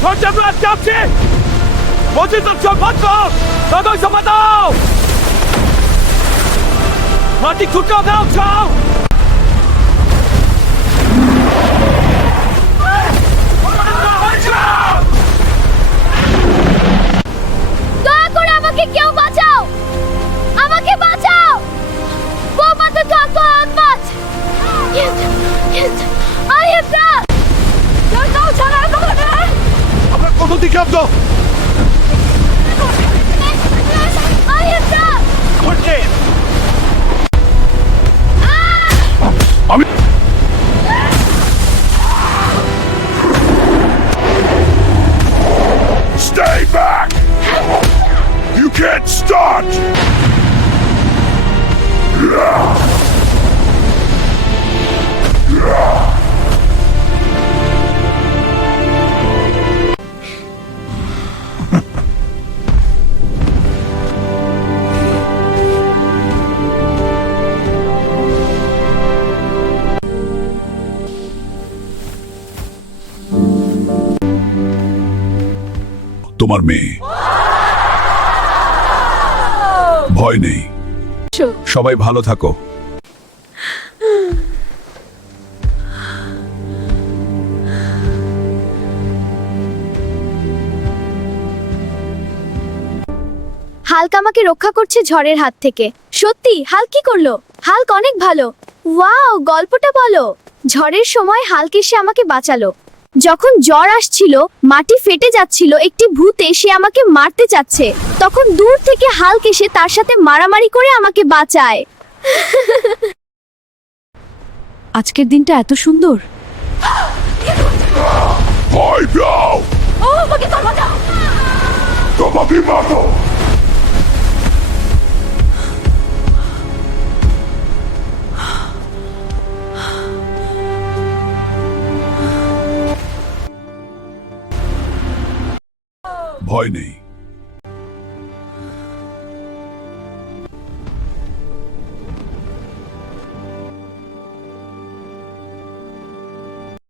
সরজমিন চাপছে মসজিদ বন্ধ তাদের সমাধাও মাটি ছুটাও দাও চাও দয়া করে আমাকে কেউ বাঁচাও আমাকে বাঁচাও বোমা তো বাঁচ I am dead যাও ছাড়া আপনার কত দিকে আপনি I am dead করছে আমি Stay back! You can't start! তোমার মেয়ে ভয় নেই সবাই ভালো থাকো হাল্ক আমাকে রক্ষা করছে ঝড়ের হাত থেকে সত্যি হাল্ক কি করলো হাল্ক অনেক ভালো ওয়াও গল্পটা বলো ঝড়ের সময় হাল্ক এসে আমাকে বাঁচালো যখন জ্বর আসছিল মাটি ফেটে যাচ্ছিল একটি ভূত এসে আমাকে মারতে চাচ্ছে তখন দূর থেকে হাল্ক এসে তার সাথে মারামারি করে আমাকে বাঁচায় আজকের দিনটা এত সুন্দর ভয় পাও ও আমাকে বাঁচাও তোমাকে মারো ভয় নেই